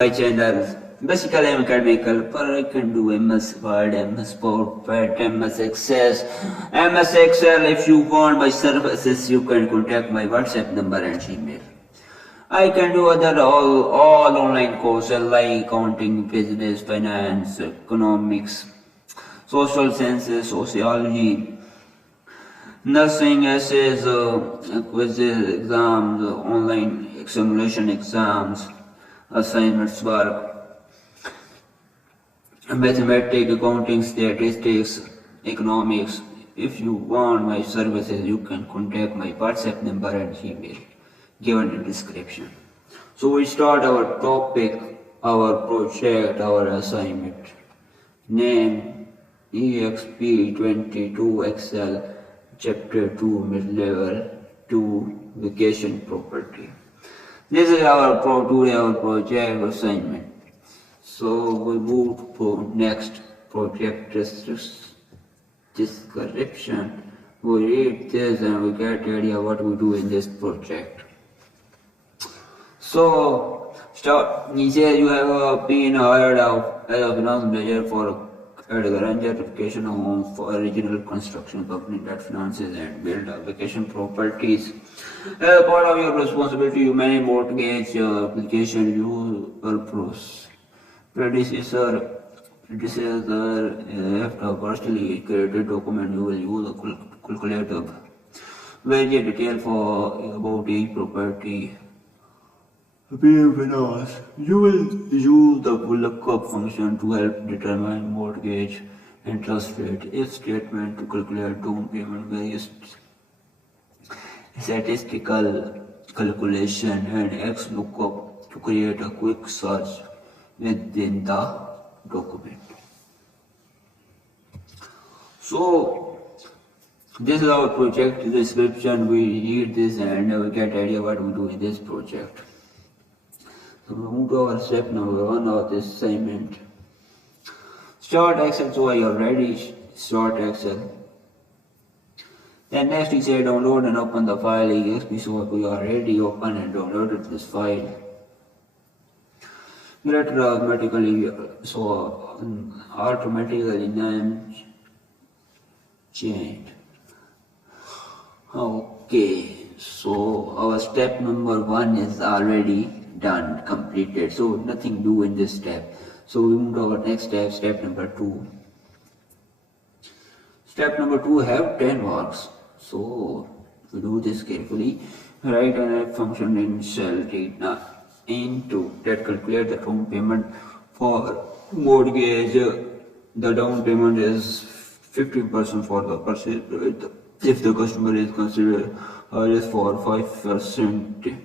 My channel. Basically, I'm academical, but I can do MS Word, MS PowerPoint, MS Access, MS Excel. If you want my services, you can contact my WhatsApp number and Gmail. I can do other all online courses like accounting, business, finance, economics, social sciences, sociology, nursing, essays, quizzes, exams, online examination exams, assignments, work, mathematics, accounting, statistics, economics. If you want my services, you can contact my WhatsApp number and Gmail given in description. So we start our topic, our project, our assignment. Name EXP22 Excel Chapter 2 Mid-Level 2 Vacation Property. This is our project assignment. So we move to next project description. We read this and we get idea what we do in this project. So start. He says you have been hired out as a finance manager for at a Ranger vacation home for a regional construction company that finances and builds vacation properties. As part of your responsibility, you manage mortgage application, your predecessor have a partially created document. You will use a calculator very detail for about each property. Finance. You will use the lookup function to help determine mortgage interest rate, if statement to calculate down payment, various statistical calculation, and XLOOKUP to create a quick search within the document. So this is our project description. We read this and we get idea what we do in this project. So we move to our step number 1 of this assignment. Start Excel. So you are ready. Start Excel. Then next we say download and open the file EXP. So we are ready. Open and downloaded this file. Let automatically name change. Okay. So our step number 1 is already done, completed. So nothing do in this step. So we move to our next step, step number 2. Step number 2 have 10 works. So we do this carefully. Write an F function in cell data into that calculate the down payment for mortgage. The down payment is 15% for the purchase if the customer is considered risk for 5%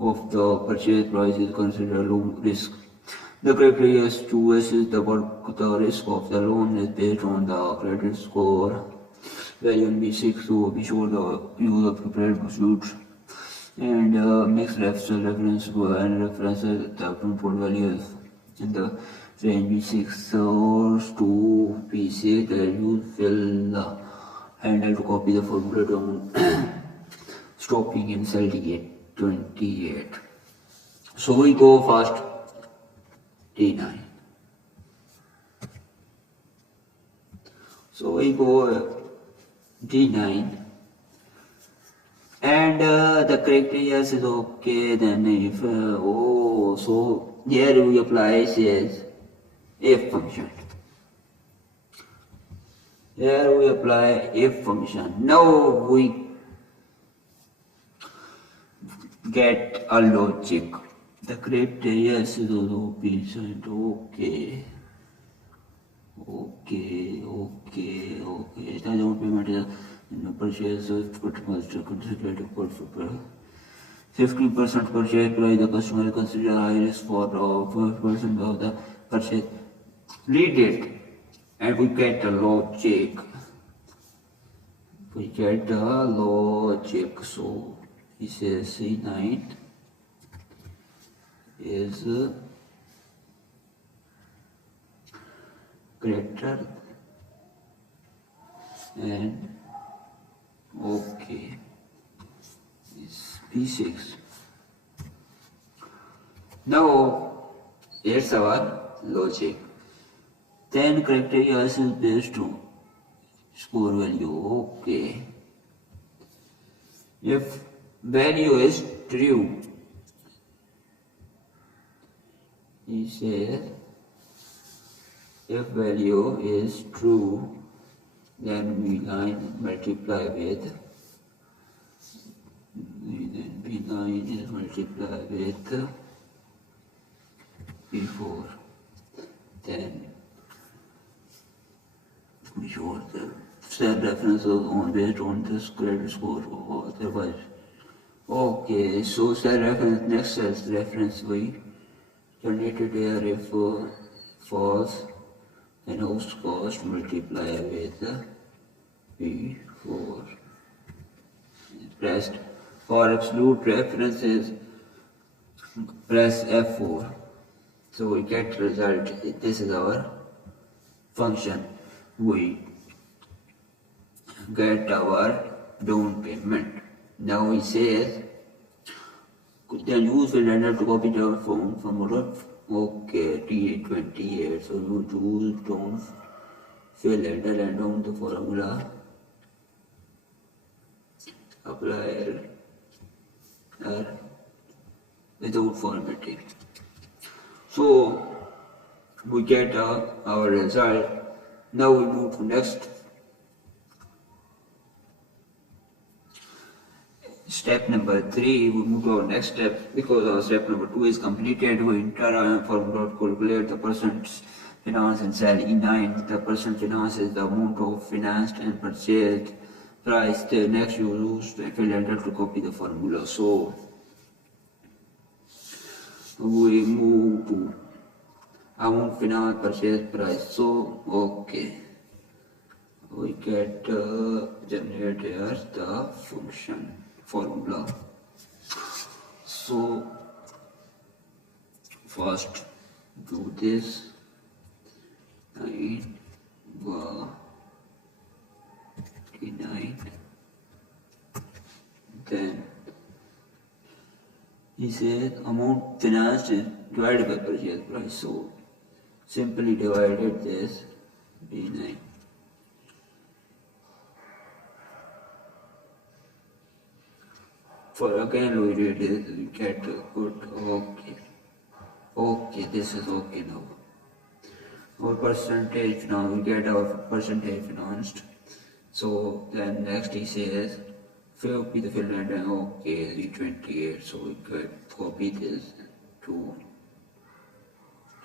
of the purchase price is considered loan risk. The criteria is to assess the risk of the loan is based on the credit score value in B6, so be sure the use of prepared pursuits and mix reference and references the input values in the range B6 source to P6 that use fill the handle to copy the formula down stopping in cell D28. So we go first D9. So we go D9 and the criteria is okay. Then if so here we apply says if function. Here we apply if function. Now we get a logic. The criteria is okay. The down payment is purchase 50% purchase price. The customer consider high risk for 5% of the purchase. Read it and we get the logic. So he says C9 is greater and okay is P6. Now It's our logic. Then criteria is based on score value. Okay. If value is true, he says if value is true, then we line multiply with B9 is multiplied with B4. Then we show the cell reference on based on this credit score or otherwise. Okay, so cell reference, next cell's reference we generated here if false, then host cost multiply with B4. Pressed for absolute references, press F4. So we get result. This is our function. We get our down payment. Now he says, then use Filander to copy the phone formula. Okay, T28. So you use down Filander and down the formula. Apply R without formatting. So we get our result. Now we move to next step number 3. We move to our next step because our step number 2 is completed. We enter our formula to calculate the percent finance in cell E9. The percent finance is the amount of financed and purchased price. The next you use the Filander to copy the formula. So we move to amount finance purchase price. So okay, we get generate here the function formula. So first do this 9 9, then he says amount financed is divided by purchase price. So simply divided this B9. For again we did this, we get good. Okay. Okay, this is okay now. Our percentage, now we get our percentage financed. So then next he says copy the Filander. Okay, the 28. So we could copy this to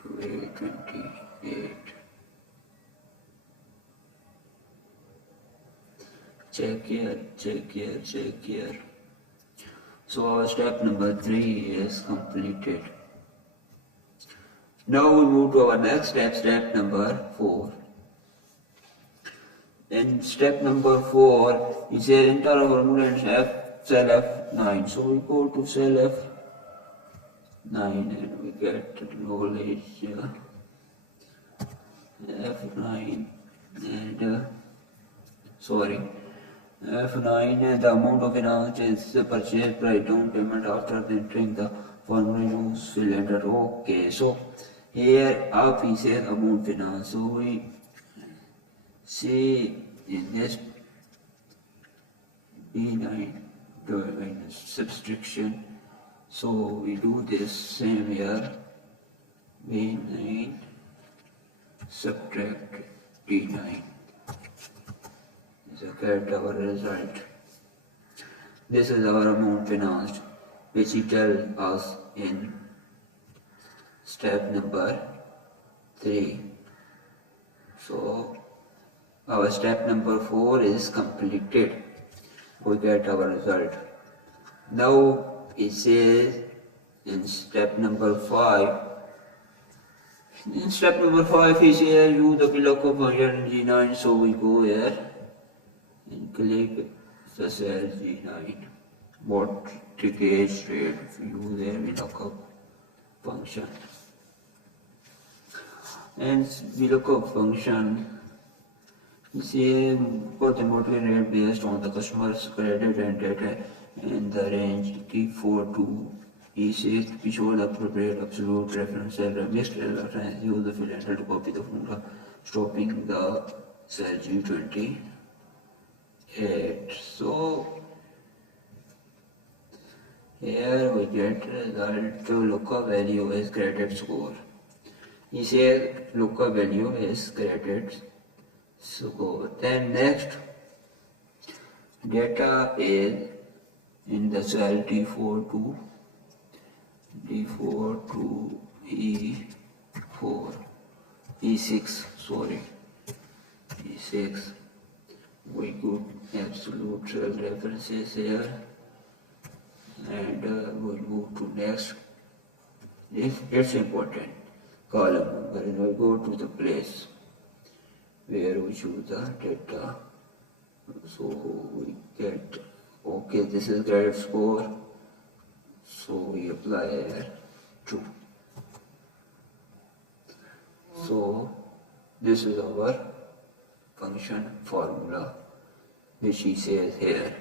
A28. Check here, check here, check here. So our step number 3 is completed. Now we move to our next step, step number 4. Then step number 4 is a enter our formula and cell F9. So we go to cell F9 and we get knowledge F9 and F9 and the amount of finance is the purchase price down payment after entering the formula use Filander. Okay, so here up he says amount finance. So we see in this B9 doing subtraction. So we do this same here. B9 subtract D9. So get our result. This is our amount financed, which he tells us in step number 3. So our step number 4 is completed. We get our result. Now it says in step number 5. In step number 5 he says use the VLOOKUP function in G9. So we go here and click the cell G9. What TKH rate use there VLOOKUP function. And VLOOKUP function same for the monthly rate based on the customer's credit and data in the range T4 to He says be sure the appropriate absolute reference cell mixed reference use the fill enter to copy the formula, stopping the cell G28. So here we get result lookup value is credit score. He says lookup value is credit score. Then next data is in the cell D4 to E4, E6, sorry, E6. We got absolute cell references here, and we'll move to next. If it's important, column number, and we go to the place where we choose the data. So we get, okay, this is credit score, so we apply here 2. So this is our function formula which he says here.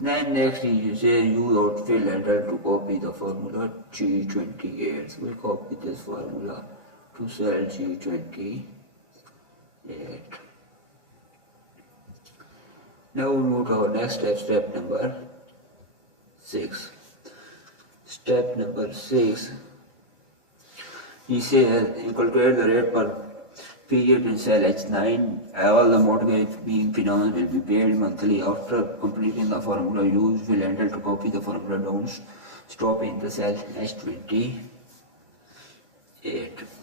Then next he says use outfill letter to copy the formula G28. So we copy this formula to cell G28. Now we move to our next step, step number 6. Step number 6, he says calculate the rate per period in cell H9. All the mortgage being financed will be paid monthly. After completing the formula, use will enter to copy the formula down, stop in the cell H28.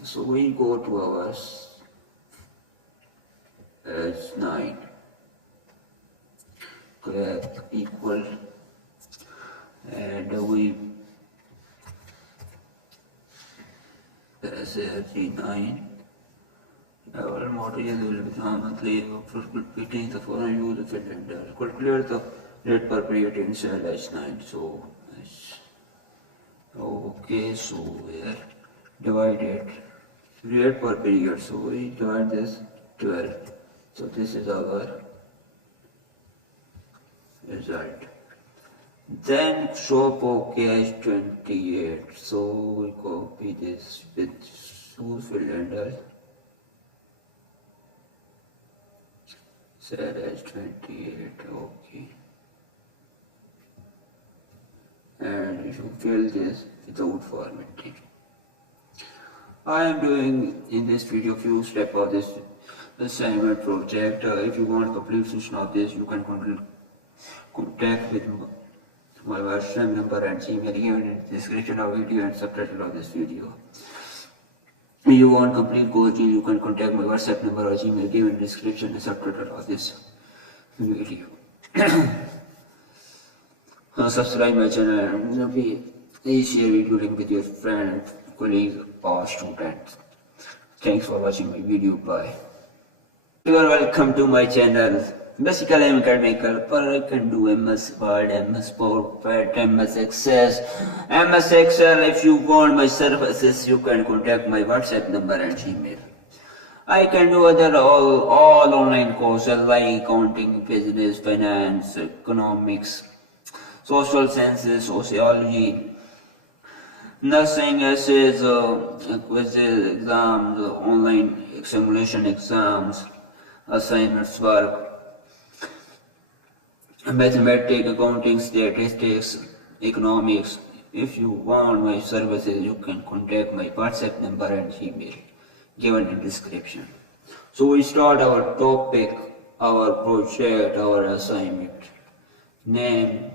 So we go to our H9. Correct, equal, and we press G9. Our mortgage will become monthly. After completing the formula, use the fill enter. Calculate the rate per period in cell H9. So okay, so here divided rate per period. So we divide this 12. So this is our result. Then shop H28. So we copy this with use fill enter. Cell H28, okay. And you should fill this without formatting. I am doing in this video few steps of this assignment project. If you want complete solution of this, you can contact with my WhatsApp number and Gmail given in the description of video and subtitle of this video. If you want complete coaching, you can contact my WhatsApp number or Gmail given in the description and subtitle of this video. Subscribe my channel and please share video link with your friend, colleague or students. Thanks for watching my video. Bye. You are welcome to my channel. Basically, I'm academic helper. I can do MS Word, MS PowerPoint, MS Access, MS Excel. If you want my services, you can contact my WhatsApp number and Gmail. I can do other all online courses like accounting, business, finance, economics, social sciences, sociology, nursing, essays, quizzes, exams, online simulation exams, assignments, work, mathematics, accounting, statistics, economics. If you want my services, you can contact my WhatsApp number and Gmail given in description. So we start our topic, our project, our assignment. Name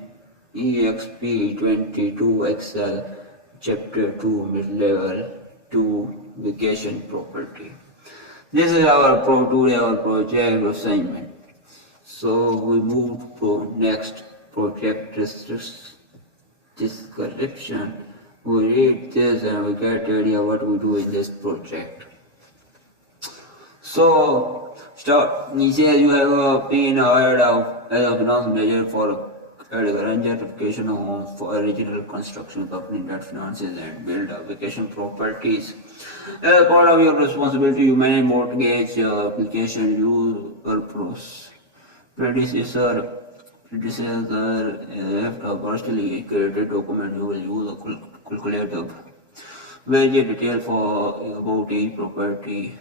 EXP22 Excel Chapter 2 Mid-Level 2 Vacation Property. This is our project assignment. So we move to next project description. We read this and we get idea what we do in this project. So start. He says you have been hired as a finance manager for a gentrification of homes for a regional construction company that finances and build vacation properties. As part of your responsibility, you manage mortgage application, you predecessor This is a partially created document. You will use a calculator where you detail for about each property.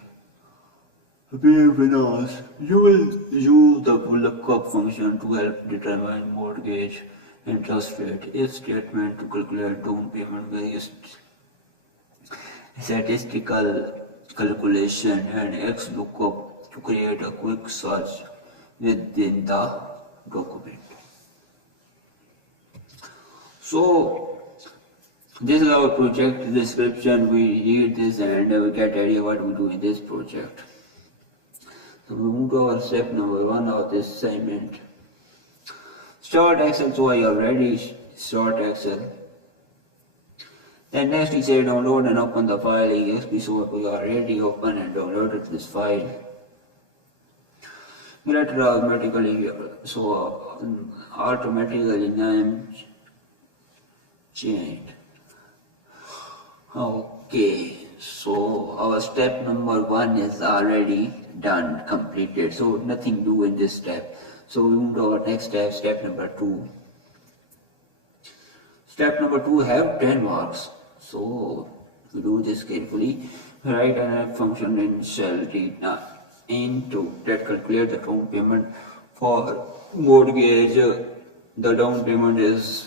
Finance. You will use the lookup function to help determine mortgage interest rate. If statement to calculate down payment various statistical calculation and X lookup to create a quick search within the document. So this is our project description. We read this and we get idea what we do in this project. So we move to our step number 1 of this assignment. Start Excel. So I already start Excel. Then next we say download and open the file exp. So we already open and downloaded this file. We let it automatically automatically name change. Okay, so our step number 1 is already done, completed. So nothing do in this step. So we move to our next step, step number 2. Step number 2 have 10 marks. So we do this carefully. Write an function in cell data into that calculate the down payment for mortgage. The down payment is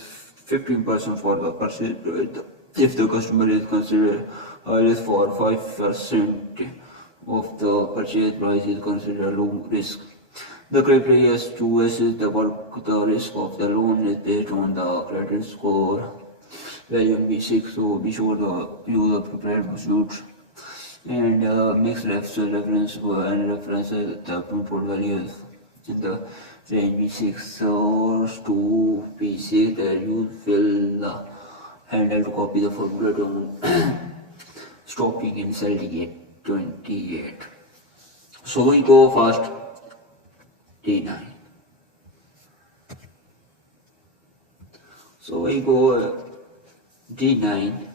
15% for the purchase price. If the customer is considered risk for 5% of the purchase price is considered low risk. The criteria is to assess the risk of the loan is based on the credit score value in B6. So be sure to use the prepared pursuits and mix reference and references the input values in the range B6 source to B6 that you fill the handle to copy the formula to stopping in cell D28. So we go first D9. So we go D9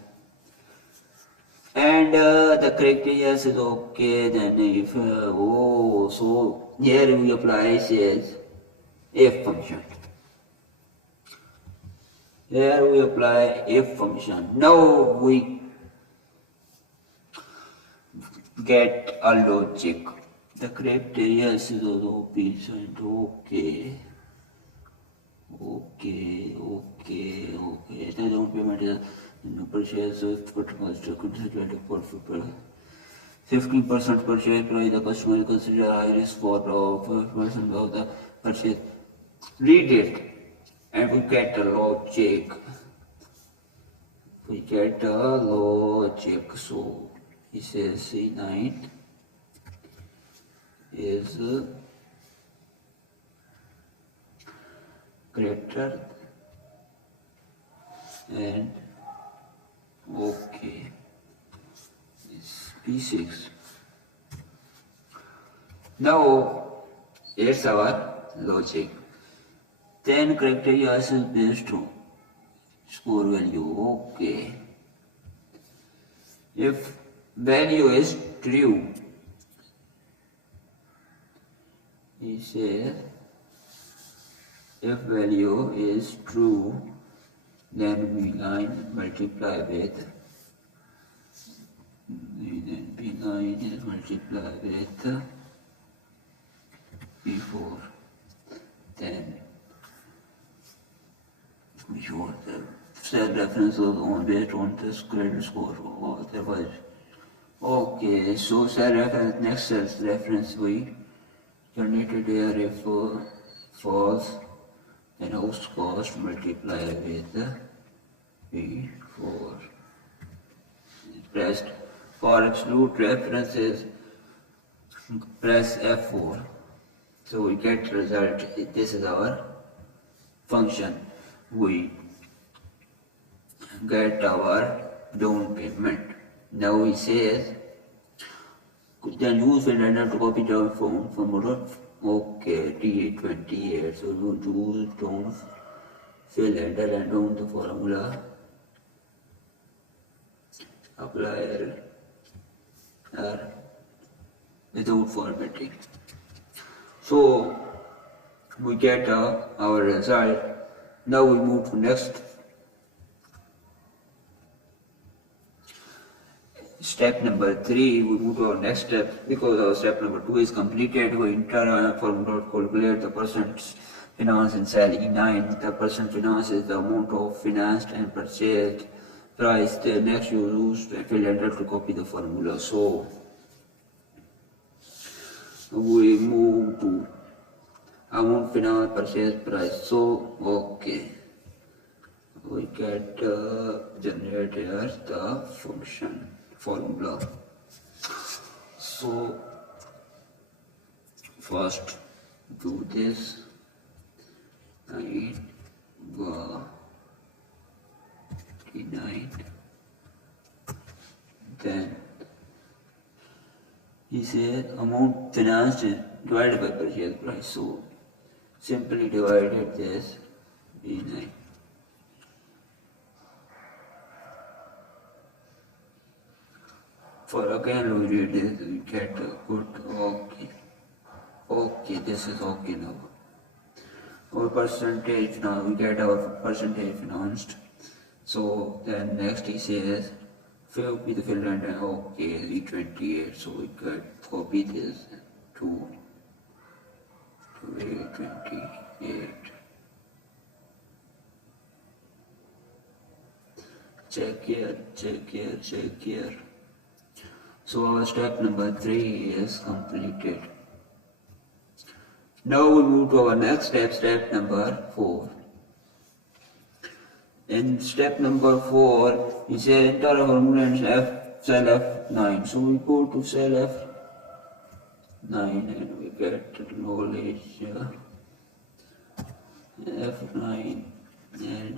and the criteria is okay. Then if so here we apply says f function. Here we apply f function. Now we get a logic. The criteria is okay. The down payment is purchase 15% purchase price. The customer consider high risk for 5% of the purchase. Read it and we get a logic. So he says C9 is greater and okay. It's P6. Now it's our logic. Then criteria is based on score value. Okay. If value is true, he says if value is true, then B9 multiply with B9 is multiply with B4. Then be sure the cell reference was on based on this credit score or otherwise. Okay, so cell reference, next cell's reference we generated here if false, then host cost multiply with B4. Pressed for absolute references, press F4. So we get result. This is our function. We get our down payment. Now we say then use the render to copy down from order. Okay, D28. So you use down fill enter and down the formula. Apply R without formatting. So we get our result. Now we move to next step number 3. We move to our next step because our step number 2 is completed. We enter a formula to calculate the percent finance in cell E9. The percent finance is the amount of financed and purchased price. The next you use fill enter to copy the formula. So we move to amount finance purchase price. So okay, we get generate here the function formula. So first do this and T9, then he says amount financed divided by purchase price. So simply divided this B9. For again we read this, we get good okay. Okay, this is okay now. Our percentage now, we get our percentage financed. So then next he says copy the fill and okay, E28. So we could copy this to E28. Check here, check here, check here. So our step number 3 is completed. Now we move to our next step, step number 4. In step number 4, we say enter a formula in cell F9. So we go to cell F9 and we get knowledge F9 and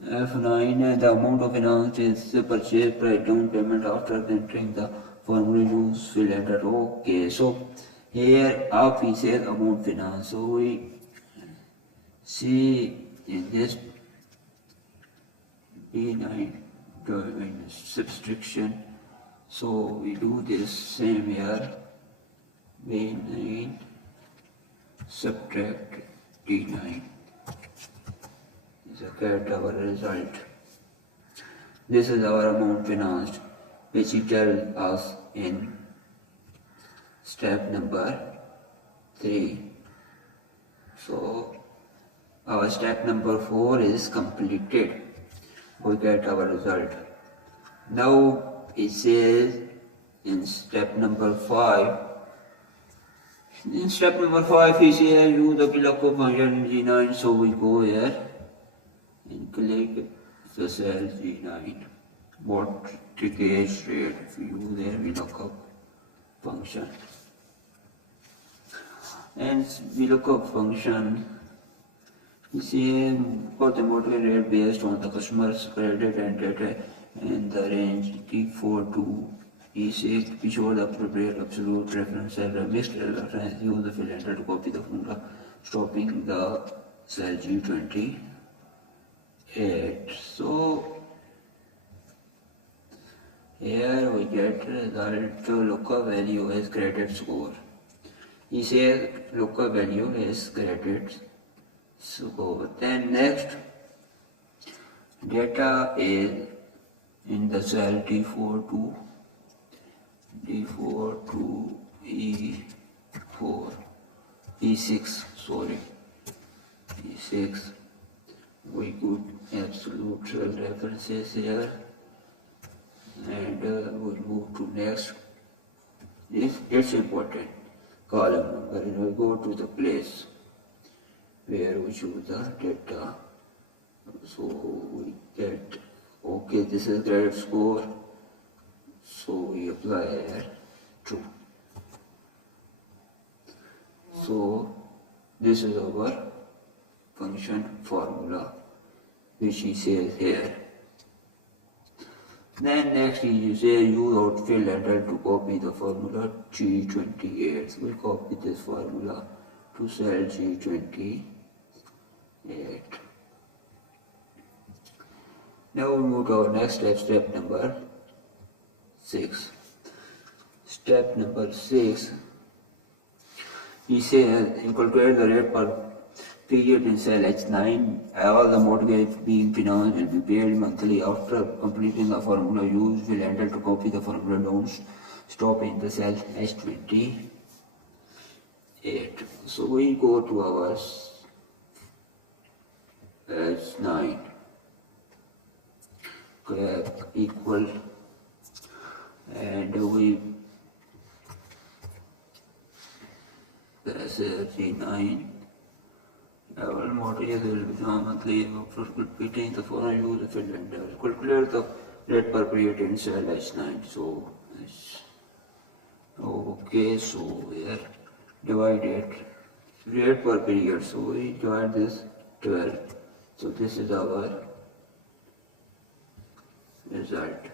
F9, the amount of finance is the purchase price down payment after entering the formula use fill enter. Okay, so here up he says amount finance. So we see in this B9 doing subtraction. So we do this same here. B9 subtract D9. Get our result. This is our amount financed, which he tells us in step number 3. So our step number 4 is completed. We get our result. Now it says in step number 5. In step number 5 he says use the VLOOKUP function G9. So we go here and click the cell G9. What TKH rate if you use there VLOOKUP function. And VLOOKUP function is for the mortgage rate based on the customer's credit and data in the range T4 to E6. Be sure the appropriate absolute reference cell mixed reference. Use the fill enter to copy the formula, stopping the cell G28. So here we get result local value is credit score. He says local value is credit score. Then next data is in the cell D4 to E6, sorry, E6. We could absolute cell references here and we'll move to next. It's important column number and we go to the place where we choose the data. So we get okay, this is credit score, so we apply here true. So this is our function formula which he says here. Then next you say use out fill enter to copy the formula G28. So we copy this formula to cell G28. Now we move to our next step, step number 6. Step number 6 He says calculate the rate per period in cell H9. All the mortgage being financed will be paid monthly. After completing the formula, use will enter to copy the formula. Don't stop in the cell H28. So we go to our H9 equal, and we press 39. Our mortgage will be monthly. Between the foreign use of lender. Calculate the rate per period in cell H9. So okay, so here divided rate per period. So we divide this 12. So this is our result.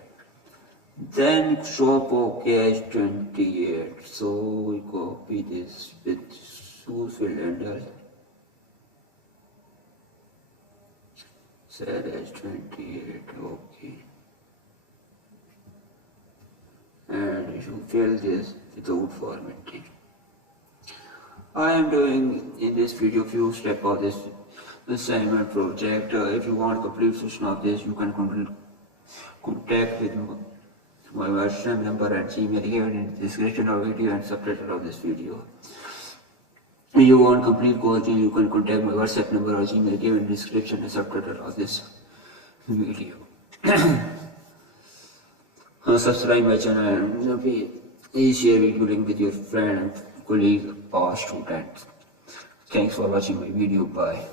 Then shop cash 28. So we copy this with use cylinder. Cell H28. Okay. And you should fill this without formatting. I am doing in this video few steps of this assignment project. If you want complete solution of this, you can contact with my WhatsApp number and Gmail here in the description of video and subtitle of this video. If you want complete coaching, you can contact my WhatsApp number or Gmail given in the description and subtitle of this video. Subscribe my channel and please share video link with your friend, colleague or student. Thanks for watching my video. Bye.